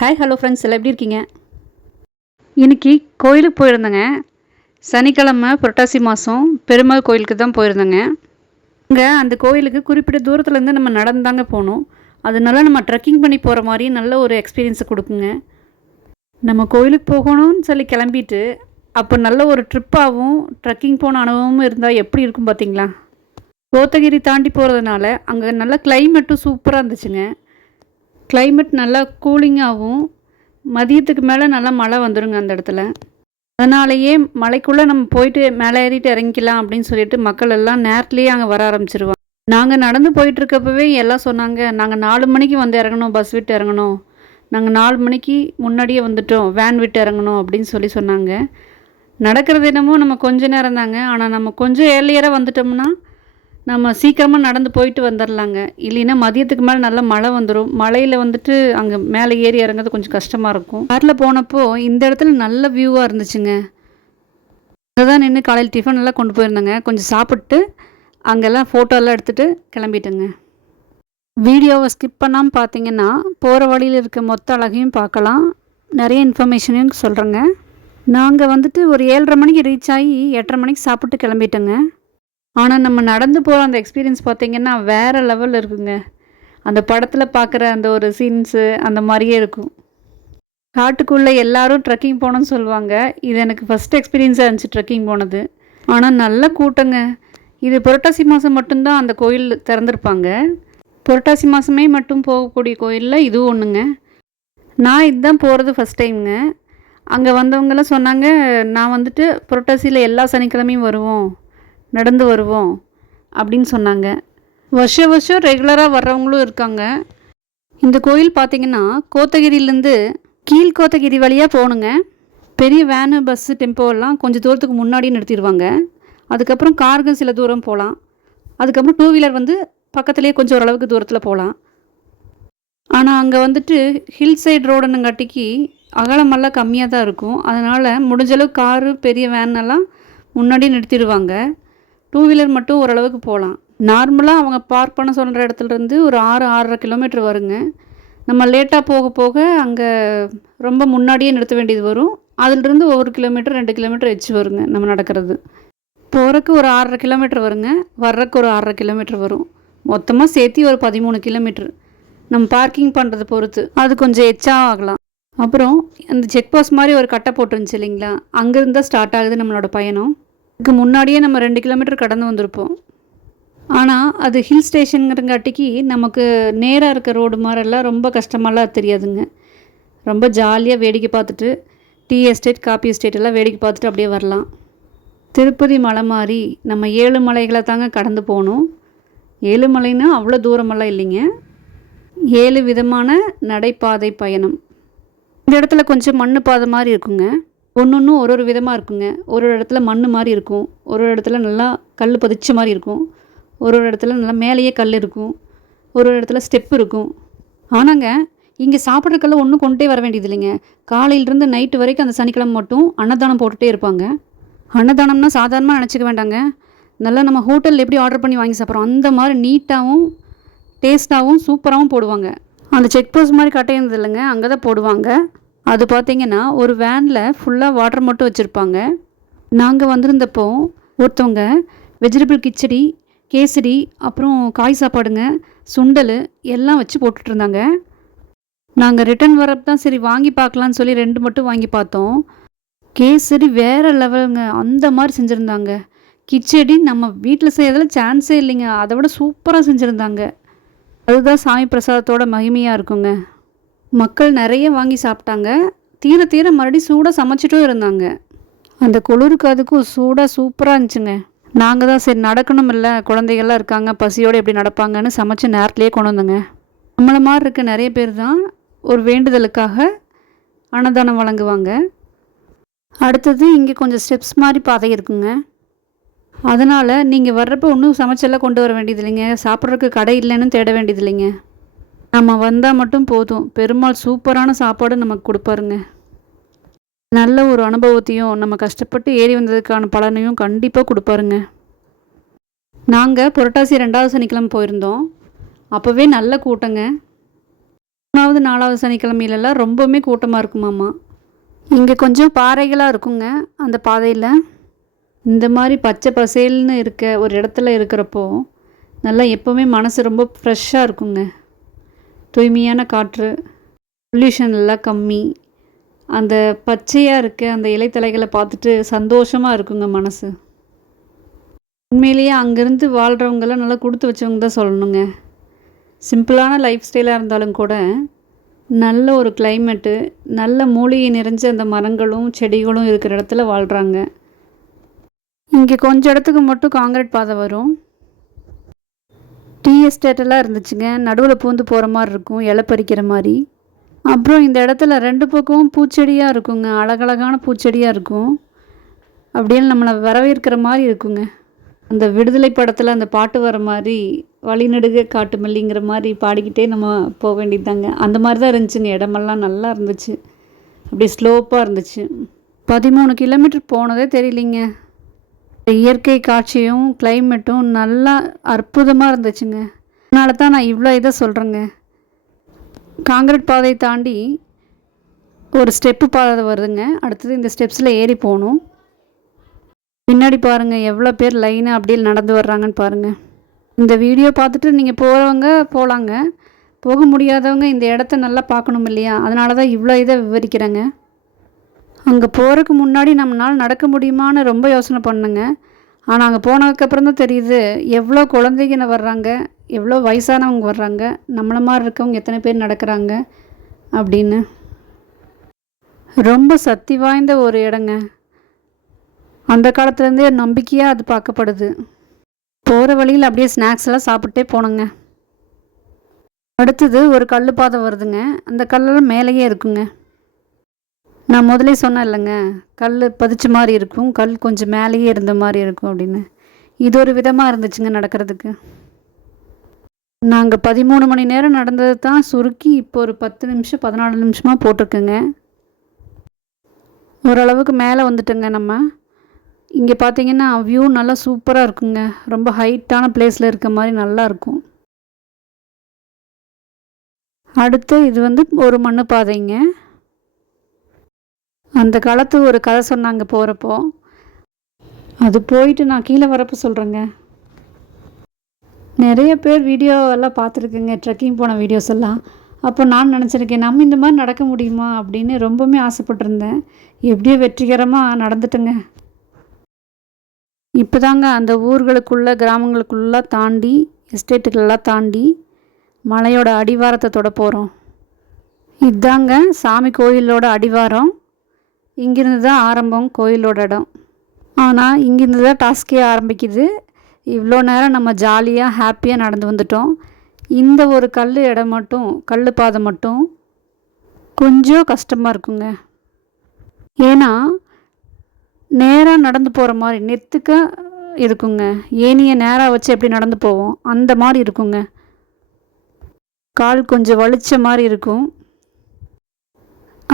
Hi hello friends எல்லாம் எப்படி இருக்கீங்க? இன்னைக்கு கோயிலுக்கு போயிருந்தேங்க. சனிக்கிழமை புரட்டாசி மாதம் பெருமாள் கோயிலுக்கு தான் போயிருந்தேங்க. அங்கே அந்த கோயிலுக்கு குறிப்பிட்ட தூரத்துலேருந்து நம்ம நடந்தாங்க போகணும். அதனால நம்ம ட்ரெக்கிங் பண்ணி போகிற மாதிரி நல்ல ஒரு எக்ஸ்பீரியன்ஸை கொடுக்குங்க. நம்ம கோயிலுக்கு போகணும்னு சொல்லி கிளம்பிட்டு அப்போ நல்ல ஒரு ட்ரிப்பாகவும் ட்ரெக்கிங் போன அனுபவமும் இருந்தால் எப்படி இருக்கும் பார்த்தீங்களா கோத்தகிரி தாண்டி போகிறதுனால அங்கே நல்ல கிளைமேட்டும் சூப்பராக இருந்துச்சுங்க. கிளைமேட் நல்லா கூலிங்காகவும் மதியத்துக்கு மேலே நல்லா மழை வந்துடுங்க அந்த இடத்துல. அதனாலேயே மலைக்குள்ளே நம்ம போயிட்டு மேலே ஏறிட்டு இறங்கிக்கலாம் அப்படின்னு சொல்லிட்டு மக்கள் எல்லாம் நேரத்துலேயே அங்கே வர ஆரம்பிச்சிருவாங்க. நாங்கள் நடந்து போயிட்டுருக்கப்பவே எல்லாம் சொன்னாங்க நாங்கள் நாலு மணிக்கு வந்து இறங்கணும் பஸ் விட்டு இறங்கணும். நாங்கள் நாலு மணிக்கு முன்னாடியே வந்துட்டோம் வேன் விட்டு இறங்கணும் அப்படின்னு சொல்லி சொன்னாங்க. நடக்கிறது என்னமோ நம்ம கொஞ்ச நேரம் தாங்க. ஆனால் நம்ம கொஞ்சம் ஏர்லியராக வந்துட்டோம்னா நம்ம சீக்கிரமாக நடந்து போயிட்டு வந்துடலாங்க இல்லைன்னா மதியத்துக்கு மேலே நல்லா மழை வந்துடும் மழையில் வந்துட்டு அங்கே மேலே ஏறி இறங்குறது கொஞ்சம் கஷ்டமாக இருக்கும். காரில் போனப்போ இந்த இடத்துல நல்ல வியூவாக இருந்துச்சுங்க. தான் நின்று காலையில் டிஃபன் எல்லாம் கொண்டு போயிருந்தேங்க. கொஞ்சம் சாப்பிட்டு அங்கெல்லாம் ஃபோட்டோலாம் எடுத்துகிட்டு கிளம்பிட்டேங்க. வீடியோவை ஸ்கிப் பண்ணாமல் பார்த்தீங்கன்னா போகிற வழியில் இருக்க மொத்த அழகையும் பார்க்கலாம். நிறைய இன்ஃபர்மேஷனையும் சொல்கிறேங்க நாங்கள் வந்துட்டு ஒரு ஏழரை மணிக்கு ரீச் ஆகி எட்டரை மணிக்கு சாப்பிட்டு கிளம்பிட்டோங்க. ஆனால் நம்ம நடந்து போகிற அந்த எக்ஸ்பீரியன்ஸ் பார்த்திங்கன்னா வேறு லெவலில் இருக்குங்க. அந்த படத்தில் பார்க்குற அந்த ஒரு சீன்ஸு அந்த மாதிரியே இருக்கும். காட்டுக்குள்ளே எல்லாரும் ட்ரெக்கிங் போனோன்னு சொல்லுவாங்க. இது எனக்கு ஃபஸ்ட் எக்ஸ்பீரியன்ஸாக இருந்துச்சு ட்ரெக்கிங் போனது. ஆனால் நல்ல கூட்டங்க. இது புரட்டாசி மாதம் மட்டும்தான் அந்த கோயில் திறந்திருப்பாங்க. புரட்டாசி மாதமே மட்டும் போகக்கூடிய கோயிலில் இதுவும் ஒன்றுங்க நான் இதுதான் போகிறது ஃபஸ்ட் டைமுங்க அங்கே வந்தவங்களாம் சொன்னாங்க நான் வந்துட்டு புரட்டாசியில் எல்லா சனிக்கிழமையும் வருவோம். நடந்து வருவோம் அப்படின்னு சொன்னாங்க. வருஷ வருஷம் ரெகுலராக வர்றவங்களும் இருக்காங்க. இந்த கோயில் பார்த்தீங்கன்னா கோத்தகிரிலேருந்து கீழ் கோத்தகிரி வழியாக போகணுங்க பெரிய வேனு பஸ்ஸு டெம்போவெல்லாம் கொஞ்சம் தூரத்துக்கு முன்னாடி நிறுத்திடுவாங்க. அதுக்கப்புறம் கார்கள் சில தூரம் போகலாம் அதுக்கப்புறம் டூ வீலர் வந்து பக்கத்துலேயே கொஞ்சம் ஓரளவுக்கு தூரத்தில் போகலாம் ஆனால் அங்கே வந்துட்டு ஹில் சைடு ரோடுனுங்காட்டிக்கு அகலமெல்லாம் கம்மியாக தான் இருக்கும். அதனால் முடிஞ்சளவு காரு பெரிய வேன் எல்லாம் முன்னாடி நிறுத்திடுவாங்க. டூ வீலர் மட்டும் ஓரளவுக்கு போகலாம். நார்மலாக அவங்க பார்க் பண்ண சொல்கிற இடத்துலேருந்து ஒரு ஆறு ஆறரை கிலோமீட்டர் வருங்க. நம்ம லேட்டாக போக போக அங்கே ரொம்ப முன்னாடியே நிறுத்த வேண்டியது வரும். அதிலிருந்து ஒரு கிலோமீட்டர் ரெண்டு கிலோமீட்டர் எச்சு வருங்க நம்ம நடக்கிறது. போகிறக்கு ஒரு ஆறரை கிலோமீட்டர் வருங்க. வர்றக்கு ஒரு ஆறரை கிலோமீட்டர் வரும். மொத்தமாக சேர்த்து ஒரு பதிமூணு கிலோமீட்டர் நம்ம பார்க்கிங் பண்ணுறது பொறுத்து அது கொஞ்சம் எச்சா ஆகலாம். அப்புறம் அந்த செக் போஸ்ட் மாதிரி ஒரு கட்டை போட்டுருந்துச்சு இல்லைங்களா? அங்கேருந்து தான் ஸ்டார்ட் ஆகுது நம்மளோட பயணம். இதுக்கு முன்னாடியே நம்ம ரெண்டு கிலோமீட்டர் கடந்து வந்திருப்போம். ஆனால் அது ஹில் ஸ்டேஷனுங்கிறங்காட்டிக்கு நமக்கு நேராக இருக்க ரோடு மாதிரிலாம் ரொம்ப கஷ்டமாலாம் தெரியாதுங்க. ரொம்ப ஜாலியாக வேடிக்கை பார்த்துட்டு டீ எஸ்டேட் காபி எஸ்டேட் எல்லாம் வேடிக்கை பார்த்துட்டு அப்படியே வரலாம். திருப்பதி மலை மாதிரி நம்ம ஏழு மலைகளை தாங்க கடந்து போகணும் ஏழு மலைன்னா அவ்வளோ தூரமெல்லாம் இல்லைங்க. ஏழு விதமான நடைபாதை பயணம். இந்த இடத்துல கொஞ்சம் மண்ணு பாதை மாதிரி இருக்குங்க. ஒன்று ஒன்றும் ஒரு ஒரு விதமாக இருக்குங்க. ஒரு ஒரு இடத்துல மண் மாதிரி இருக்கும். ஒரு ஒரு இடத்துல நல்லா கல் பதிச்ச மாதிரி இருக்கும். ஒரு ஒரு இடத்துல நல்லா மேலேயே கல் இருக்கும். ஒரு ஒரு இடத்துல ஸ்டெப் இருக்கும். ஆனாங்க இங்கே சாப்பிட்றதுக்கெல்லாம் ஒன்றும் கொண்டே வர வேண்டியது இல்லைங்க காலையிலேருந்து நைட்டு வரைக்கும் அந்த சனிக்கிழமை மட்டும் அன்னதானம் போட்டுகிட்டே இருப்பாங்க. அன்னதானம்னா சாதாரணமாக நினச்சிக்க வேண்டாங்க. நல்லா நம்ம ஹோட்டலில் எப்படி ஆர்டர் பண்ணி வாங்கி சாப்பிட்றோம். அந்த மாதிரி நீட்டாகவும் டேஸ்ட்டாகவும் சூப்பராகவும் போடுவாங்க. அந்த செக் போஸ்ட் மாதிரி கட்டையிருந்தது இல்லைங்க அங்கே தான் போடுவாங்க. அது பார்த்தீங்கன்னா ஒரு வேனில் ஃபுல்லாக வாட்டர் மட்டும் வச்சுருப்பாங்க. நாங்கள் வந்திருந்தப்போ ஒருத்தவங்க வெஜிடபிள் கிச்சடி கேசரி அப்புறம் காய் சாப்பாடுங்க சுண்டல் எல்லாம் வச்சு போட்டுட்டு இருந்தாங்க நாங்கள் ரிட்டர்ன் வரப்ப தான் சரி வாங்கி பார்க்கலான்னு சொல்லி ரெண்டு மட்டும் வாங்கி பார்த்தோம். கேசரி வேறு லெவலுங்க அந்த மாதிரி செஞ்சுருந்தாங்க. கிச்சடி நம்ம வீட்டில் செய்யறதுல சான்ஸே இல்லைங்க அதை விட சூப்பராக செஞ்சுருந்தாங்க. அதுதான் சாமி பிரசாதத்தோட மகிமையாக இருக்குங்க. மக்கள் நிறைய வாங்கி சாப்பிட்டாங்க. தீர தீர மறுபடியும் சூடாக சமைச்சிட்டும் இருந்தாங்க. அந்த குளிருக்கு அதுக்கும் சூடாக சூப்பராக இருந்துச்சுங்க. நாங்கள் தான் சரி நடக்கணும் இல்லை குழந்தைகள்லாம் இருக்காங்க பசியோடு எப்படி நடப்பாங்கன்னு சமைச்சு நேரத்துலேயே கொண்டு வந்தோங்க. நம்மளை மாதிரி இருக்க நிறைய பேர் தான் ஒரு வேண்டுதலுக்காக அன்னதானம் வழங்குவாங்க. அடுத்தது இங்கே கொஞ்சம் ஸ்டெப்ஸ் மாதிரி பாதை இருக்குங்க. அதனால் நீங்கள் வர்றப்போ ஒன்றும் சமைச்செல்லாம் கொண்டு வர வேண்டியது இல்லைங்க சாப்பிட்றதுக்கு கடை இல்லைன்னு தேட வேண்டியது இல்லைங்க நம்ம வந்தால் மட்டும் போதும். பெருமாள் சூப்பரான சாப்பாடு நமக்கு கொடுப்பாருங்க. நல்ல ஒரு அனுபவத்தையும் நம்ம கஷ்டப்பட்டு ஏறி வந்ததுக்கான பலனையும் கண்டிப்பாக கொடுப்பாருங்க. நாங்கள் புரட்டாசி ரெண்டாவது சனிக்கிழமை போயிருந்தோம். அப்போவே நல்ல கூட்டங்க. மூணாவது நாலாவது சனிக்கிழமையிலலாம் ரொம்பவுமே கூட்டமாக இருக்குமாம்மா இங்கே கொஞ்சம் பாறைகளாக இருக்குங்க அந்த பாதையில். இந்த மாதிரி பச்சை பசேல்னு இருக்க ஒரு இடத்துல இருக்கிறப்போ நல்லா எப்போவுமே மனசு ரொம்ப ஃப்ரெஷ்ஷாக இருக்குங்க. தூய்மையான காற்று பொல்யூஷன் எல்லாம் கம்மி. அந்த பச்சையாக இருக்க அந்த இலைத்தலைகளை பார்த்துட்டு சந்தோஷமாக இருக்குங்க மனசு. உண்மையிலேயே அங்கேருந்து வாழ்கிறவங்கெல்லாம் நல்லா கொடுத்து வச்சவங்க தான் சொல்லணுங்க. சிம்பிளான லைஃப் ஸ்டைலாக இருந்தாலும் கூட நல்ல ஒரு கிளைமேட்டு நல்ல மூலிகை நிறைஞ்ச அந்த மரங்களும் செடிகளும் இருக்கிற இடத்துல வாழ்கிறாங்க இங்கே கொஞ்ச இடத்துக்கு மட்டும் காங்கிரீட் பாதை வரும். டீ எஸ்டேட்டெல்லாம் இருந்துச்சுங்க. நடுவில் பூந்து போகிற மாதிரி இருக்கும் இலை பறிக்கிற மாதிரி. அப்புறம் இந்த இடத்துல ரெண்டு பக்கமும் பூச்செடியாக இருக்குங்க. அழகழகான பூச்செடியாக இருக்கும். அப்படியே நம்மளை வரவேற்கிற மாதிரி இருக்குங்க. அந்த விடுதலை படத்தில் அந்த பாட்டு வர மாதிரி வழிநடுக காட்டு மல்லிங்கிற மாதிரி பாடிக்கிட்டே நம்ம போக வேண்டியதாங்க அந்த மாதிரி தான் இருந்துச்சுங்க. இடமெல்லாம் நல்லா இருந்துச்சு. அப்படியே ஸ்லோப்பாக இருந்துச்சு. பதிமூணு கிலோமீட்டர் போனதே தெரியலிங்க. இயற்கை காட்சியும் கிளைமேட்டும் நல்லா அற்புதமாக இருந்துச்சுங்க. அதனால தான் நான் இவ்வளோ இதை சொல்கிறேங்க காங்கிரட் பாதையை தாண்டி ஒரு ஸ்டெப்பு பாதை வருதுங்க. அடுத்தது இந்த ஸ்டெப்ஸில் ஏறி போகணும். பின்னாடி பாருங்கள் எவ்வளோ பேர் லைனாக அப்படியே நடந்து வர்றாங்கன்னு பாருங்கள் இந்த வீடியோ பார்த்துட்டு நீங்கள் போகிறவங்க போகலாங்க போக முடியாதவங்க இந்த இடத்த நல்லா பார்க்கணும் இல்லையா? அதனால தான் இவ்வளோ இதை விவரிக்கிறேங்க. அங்கே போகிறதுக்கு முன்னாடி நம்மளால் நடக்க முடியுமான்னு ரொம்ப யோசனை பண்ணுங்க. ஆனால் அங்கே போனதுக்கப்புறம் தான் தெரியுது எவ்வளோ குழந்தைங்க வர்றாங்க எவ்வளோ வயசானவங்க வர்றாங்க நம்மளை மாதிரி இருக்கவங்க எத்தனை பேர் நடக்கிறாங்க அப்படின்னு. ரொம்ப சக்தி வாய்ந்த ஒரு இடங்க. அந்த காலத்துலேருந்தே நம்பிக்கையாக அது பார்க்கப்படுது. போகிற வழியில் அப்படியே ஸ்நாக்ஸ் எல்லாம் சாப்பிட்டே போனோங்க அடுத்தது ஒரு கல் பாதை வருதுங்க. அந்த கல்லெல்லாம் மேலேயே இருக்குங்க. நான் முதலே சொன்னேன் இல்லைங்க கல் பதிச்ச மாதிரி இருக்கும் கல் கொஞ்சம் மேலேயே இருந்த மாதிரி இருக்கும் அப்படின்னு. இது ஒரு விதமாக இருந்துச்சுங்க நடக்கிறதுக்கு. நாங்கள் பதிமூணு மணி நேரம் நடந்தது தான் சுருக்கி இப்போ ஒரு பத்து நிமிஷம் பதினாலு நிமிஷமாக போட்டிருக்கோங்க. ஓரளவுக்கு மேலே வந்துட்டோங்க நம்ம. இங்கே பார்த்தீங்கன்னா வியூ நல்லா சூப்பராக இருக்குங்க. ரொம்ப ஹைட்டான பிளேஸில் இருக்க மாதிரி நல்லா இருக்கும். அடுத்து இது வந்து ஒரு மண்ணு பாதைங்க அந்த காலத்து ஒரு கதை சொன்னாங்க போகிறப்போ அது போயிட்டு நான் கீழே வரப்போ சொல்கிறேங்க நிறைய பேர் வீடியோ எல்லாம் பார்த்துருக்குங்க ட்ரெக்கிங் போன வீடியோஸ் எல்லாம். அப்போ நான் நினச்சிருக்கேன் நம்ம இந்த மாதிரி நடக்க முடியுமா அப்படின்னு ரொம்பவுமே ஆசைப்பட்டிருந்தேன். எப்படியோ வெற்றிகரமாக நடந்துட்டுங்க. இப்போ தாங்க அந்த ஊர்களுக்குள்ள கிராமங்களுக்குள்ளே தாண்டி எஸ்டேட்டுகளெல்லாம் தாண்டி மலையோட அடிவாரத்தை தொட போகிறோம் இதாங்க சாமி கோயிலோட அடிவாரம். இங்கிருந்து தான் ஆரம்பம் கோயிலோட இடம். ஆனால் இங்கிருந்து தான் டாஸ்கே ஆரம்பிக்குது. இவ்வளோ நேரம் நம்ம ஜாலியாக ஹாப்பியாக நடந்து வந்துட்டோம். இந்த ஒரு கல் இடம் மட்டும் கல் பாதை மட்டும் கொஞ்சம் கஷ்டமாக இருக்குங்க. ஏன்னா நேராக நடந்து போகிற மாதிரி நெத்துக்க இருக்குங்க. ஏனியை நேராக வச்சு எப்படி நடந்து போவோம் அந்த மாதிரி இருக்குங்க. கால் கொஞ்சம் வலிச்ச மாதிரி இருக்கும்.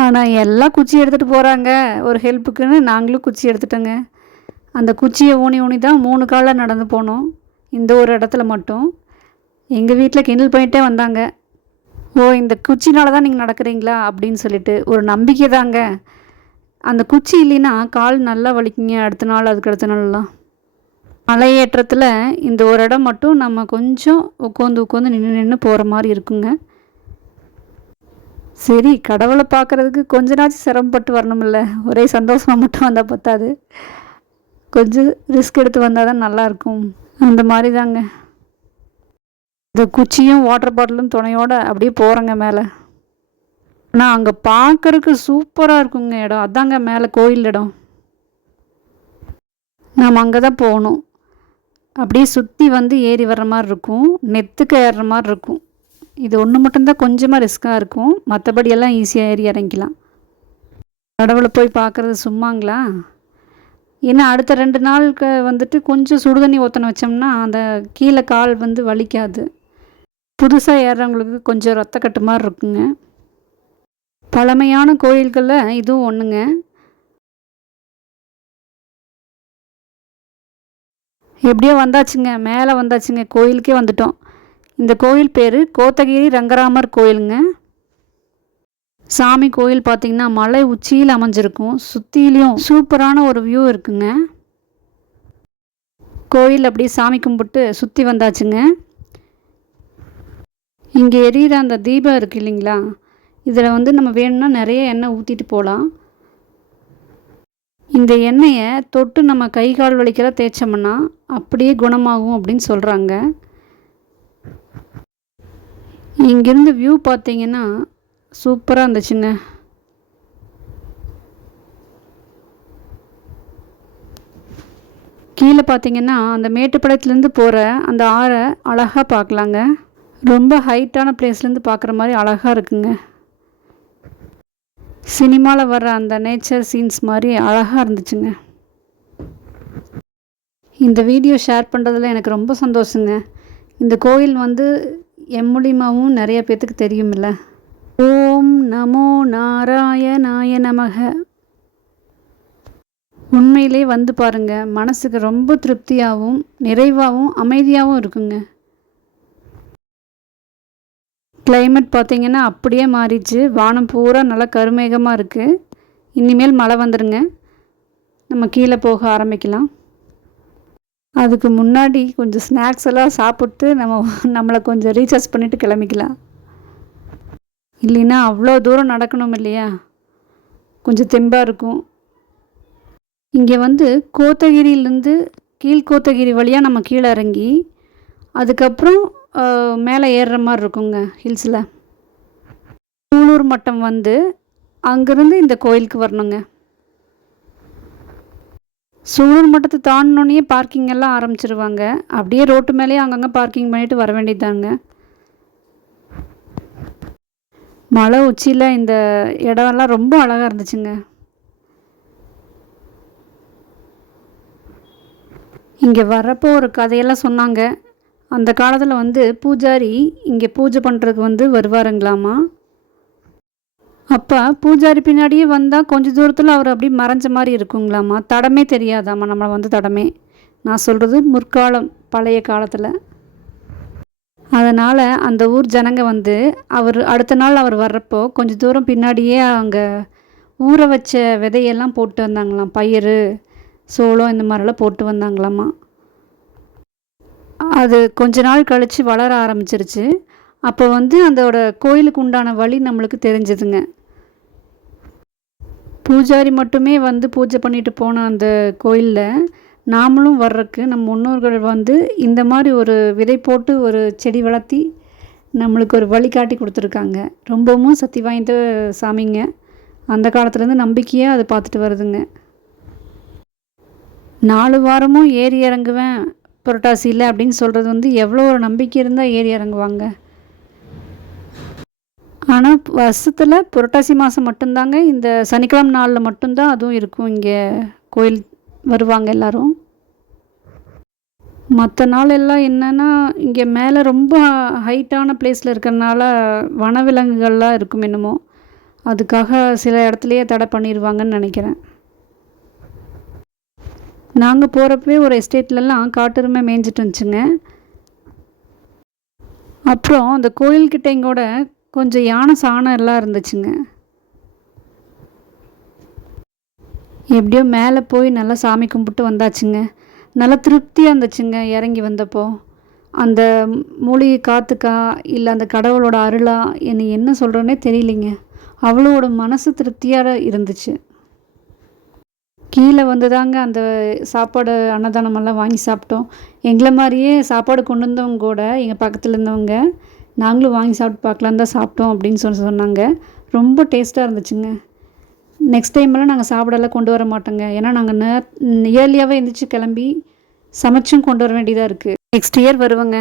ஆனால் எல்லாம் குச்சி எடுத்துகிட்டு போகிறாங்க ஒரு ஹெல்ப்புக்குன்னு நாங்களும் குச்சி எடுத்துட்டோங்க. அந்த குச்சியை ஊனி ஊனி தான் மூணு காலில் நடந்து போனோம். இந்த ஒரு இடத்துல மட்டும். எங்கள் வீட்டில் கிண்டல் பண்ணிகிட்டே வந்தாங்க. ஓ இந்த குச்சினால தான் நீங்கள் நடக்கிறீங்களா? அப்படின்னு சொல்லிட்டு ஒரு நம்பிக்கை தாங்க. அந்த குச்சி இல்லைன்னா கால் நல்லா வலிக்குங்க. அடுத்த நாள் அதுக்கு அடுத்த நாள்லாம். மலையேற்றத்தில் இந்த ஒரு இடம் மட்டும் நம்ம கொஞ்சம் உட்காந்து உட்காந்து நின்று நின்று போகிற மாதிரி இருக்குங்க. சரி கடவுளை பார்க்குறதுக்கு கொஞ்ச நாச்சும் சிரமப்பட்டு வரணுமில்ல ஒரே சந்தோஷமாக மட்டும் வந்தால் பத்தாது. கொஞ்சம் ரிஸ்க் எடுத்து வந்தால் தான் நல்லாயிருக்கும். அந்த மாதிரி தாங்க. இந்த குச்சியும் வாட்டர் பாட்டிலும் துணையோடு அப்படியே போகிறேங்க மேலே. ஆனால் அங்கே பார்க்கறக்கு சூப்பராக இருக்குங்க இடம். அதாங்க மேலே கோயில் இடம். நாம் அங்கே தான் போகணும். அப்படியே சுற்றி வந்து ஏறி வர்ற மாதிரி இருக்கும். நெத்துக்கு ஏறுற மாதிரி இருக்கும். இது ஒன்று மட்டும்தான் கொஞ்சமாக ரிஸ்க்காக இருக்கும். மற்றபடியெல்லாம் ஈஸியாக ஏறி இறங்கிக்கலாம் கடவுளை போய் பார்க்குறது சும்மாங்களா? ஏன்னா அடுத்த ரெண்டு நாளுக்கு வந்துட்டு கொஞ்சம் சுடுதண்ணி ஊற்றன வச்சோம்னா அந்த கீழே கால் வந்து வலிக்காது. புதுசாக ஏறுறவங்களுக்கு கொஞ்சம் ரத்தக்கட்டு மாதிரி இருக்குங்க. பழமையான கோயில்களில் இதுவும் ஒன்றுங்க எப்படியோ வந்தாச்சுங்க. மேலே வந்தாச்சுங்க. கோயிலுக்கே வந்துட்டோம். இந்த கோயில் பேர் கோத்தகிரி ரங்கராமர் கோயிலுங்க. சாமி கோயில் பார்த்தீங்கன்னா மலை உச்சியில் அமைஞ்சிருக்கும். சுற்றிலையும் சூப்பரான ஒரு வியூ இருக்குங்க. கோயில் அப்படியே சாமி கும்பிட்டு சுற்றி வந்தாச்சுங்க. இங்கே எரியிற அந்த தீபம் இருக்கு இல்லைங்களா? இதில் வந்து நம்ம வேணும்னா நிறைய எண்ணெய் ஊற்றிட்டு போகலாம் இந்த எண்ணெயை தொட்டு நம்ம கை கால் வலிக்கெல்லாம் தேய்ச்சோம்னா அப்படியே குணமாகும் அப்படின்னு சொல்கிறாங்க இங்கேருந்து வியூ பார்த்தீங்கன்னா சூப்பராக இருந்துச்சுங்க. கீழே பார்த்தீங்கன்னா அந்த மேட்டுப்பாளையத்துலேருந்து போகிற அந்த ஆறை அழகாக பார்க்கலாங்க. ரொம்ப ஹைட்டான பிளேஸ்லேருந்து பார்க்குற மாதிரி அழகாக இருக்குங்க. சினிமாவில் வர்ற அந்த நேச்சர் சீன்ஸ் மாதிரி அழகாக இருந்துச்சுங்க. இந்த வீடியோ ஷேர் பண்ணுறதுல எனக்கு ரொம்ப சந்தோஷங்க. இந்த கோயில் வந்து எம் மூலியமாகவும் நிறைய பேர்த்துக்கு தெரியுமில்ல. ஓம் நமோ நாராயணாய நமக. உண்மையிலே வந்து பாருங்க மனசுக்கு ரொம்ப திருப்தியாகவும் நிறைவாகவும் அமைதியாகவும் இருக்குங்க. கிளைமேட் பார்த்தீங்கன்னா அப்படியே மாறிச்சு வானம் பூரா நல்லா கருமேகமாக இருக்குது இனிமேல் மழை வந்துடுங்க நம்ம கீழே போக ஆரம்பிக்கலாம். அதுக்கு முன்னாடி கொஞ்சம் ஸ்நாக்ஸ் எல்லாம் சாப்பிட்டு நம்ம நம்மளை கொஞ்சம் ரீசார்ஜ் பண்ணிவிட்டு கிளம்பிக்கலாம். இல்லைன்னா அவ்வளோ தூரம் நடக்கணும் இல்லையா? கொஞ்சம் தெம்பாக இருக்கும். இங்கே வந்து கோத்தகிரியிலேருந்து கீழ்கோத்தகிரி வழியாக நம்ம கீழே இறங்கி அதுக்கப்புறம் மேலே ஏறுற மாதிரி இருக்குங்க ஹில்ஸில். சூலூர் மட்டம் வந்து அங்கேருந்து இந்த கோயிலுக்கு வரணுங்க. சூலூர் மட்டத்தை தாண்டினோடனே பார்க்கிங் எல்லாம் ஆரம்பிச்சிருவாங்க. அப்படியே ரோட்டு மேலேயே அங்கங்கே பார்க்கிங் பண்ணிட்டு வர வேண்டியதாங்க மலை உச்சியில் இந்த இடமெல்லாம் ரொம்ப அழகாக இருந்துச்சுங்க. இங்கே வர்றப்போ ஒரு கதையெல்லாம் சொன்னாங்க. அந்த காலத்தில் வந்து பூஜாரி இங்கே பூஜை பண்ணுறதுக்கு வந்து வருவாருங்களாமா? அப்போ பூஜாரி பின்னாடியே வந்தால் கொஞ்ச தூரத்தில் அவர் அப்படி மறைஞ்ச மாதிரி இருக்குங்களாம்மா. தடமே தெரியாதாம்மா நம்மளை வந்து தடமே. நான் சொல்கிறது முற்காலம் பழைய காலத்தில். அதனால் அந்த ஊர் ஜனங்க வந்து அவர் அடுத்த நாள் அவர் வர்றப்போ கொஞ்ச தூரம் பின்னாடியே அங்கே ஊற வச்ச விதையெல்லாம் போட்டு வந்தாங்களாம். பயிர் சோளம் இந்த மாதிரிலாம் போட்டு வந்தாங்களாம்மா. அது கொஞ்ச நாள் கழித்து வளர ஆரம்பிச்சிருச்சு. அப்போ வந்து அதோட கோயிலுக்கு உண்டான வழி நம்மளுக்கு தெரிஞ்சதுங்க. பூஜாரி மட்டுமே வந்து பூஜை பண்ணிட்டு போன அந்த கோயிலில் நாமளும் வர்றதுக்கு நம்ம முன்னோர்கள் வந்து இந்த மாதிரி ஒரு விதை போட்டு ஒரு செடி வளர்த்தி நம்மளுக்கு ஒரு வழிகாட்டி கொடுத்துருக்காங்க. ரொம்பவும் சக்தி வாய்ந்த சாமிங்க. அந்த காலத்துலேருந்து நம்பிக்கையாக அதை பார்த்துட்டு வருதுங்க. நாலு வாரமும் ஏறி இறங்குவேன். புரட்டாசியில் அப்படின்னு சொல்கிறது வந்து எவ்வளோ ஒரு நம்பிக்கை இருந்தால் ஏறி இறங்குவாங்க. ஆனால் வருஷத்தில் புரட்டாசி மாதம் மட்டும்தாங்க இந்த சனிக்கிழமை நாளில் மட்டும்தான் அதுவும் இருக்கும். இங்கே கோயில் வருவாங்க எல்லோரும். மற்ற நாள் எல்லாம் என்னென்னா இங்கே மேலே ரொம்ப ஹைட்டான பிளேஸில் இருக்கிறனால வனவிலங்குகள்லாம் இருக்கும் என்னமோ. அதுக்காக சில இடத்துலையே தடை பண்ணிடுவாங்கன்னு நினைக்கிறேன். நாங்கள் போகிறப்பவே ஒரு எஸ்டேட்லலாம் காட்டெருமை மேய்ஞ்சிட்டு இருந்துச்சுங்க அப்புறம் அந்த கோயில்கிட்டங்கோட கொஞ்சம் யானை சாணம் எல்லாம் இருந்துச்சுங்க. எப்படியோ மேலே போய் நல்லா சாமி கும்பிட்டு வந்தாச்சுங்க. நல்லா திருப்தியாக இருந்துச்சுங்க இறங்கி வந்தப்போ. அந்த மூலிகை காத்துக்கா இல்லை அந்த கடவுளோட அருளா என்னை என்ன சொல்கிறேன்னே தெரியலிங்க. அவ்வளோட மனசு திருப்தியாக இருந்துச்சு. கீழே வந்து தாங்க அந்த சாப்பாடு அன்னதானமெல்லாம் வாங்கி சாப்பிட்டோம். எங்களை மாதிரியே சாப்பாடு கொண்டு வந்தவங்க கூட எங்கள் பக்கத்தில் இருந்தவங்க நாங்களும் வாங்கி சாப்பிட்டு பார்க்கலான்னு தான் சாப்பிட்டோம் அப்படின்னு சொல்லி சொன்னாங்க. ரொம்ப டேஸ்ட்டாக இருந்துச்சுங்க. நெக்ஸ்ட் டைமெல்லாம் நாங்கள் சாப்பிடலாம் கொண்டு வர மாட்டோங்க. ஏன்னா நாங்கள் நே இயர்லியாகவே எழுந்திரிச்சு கிளம்பி சமைச்சும் கொண்டு வர வேண்டியதாக இருக்குது நெக்ஸ்ட் இயர் வருவோங்க.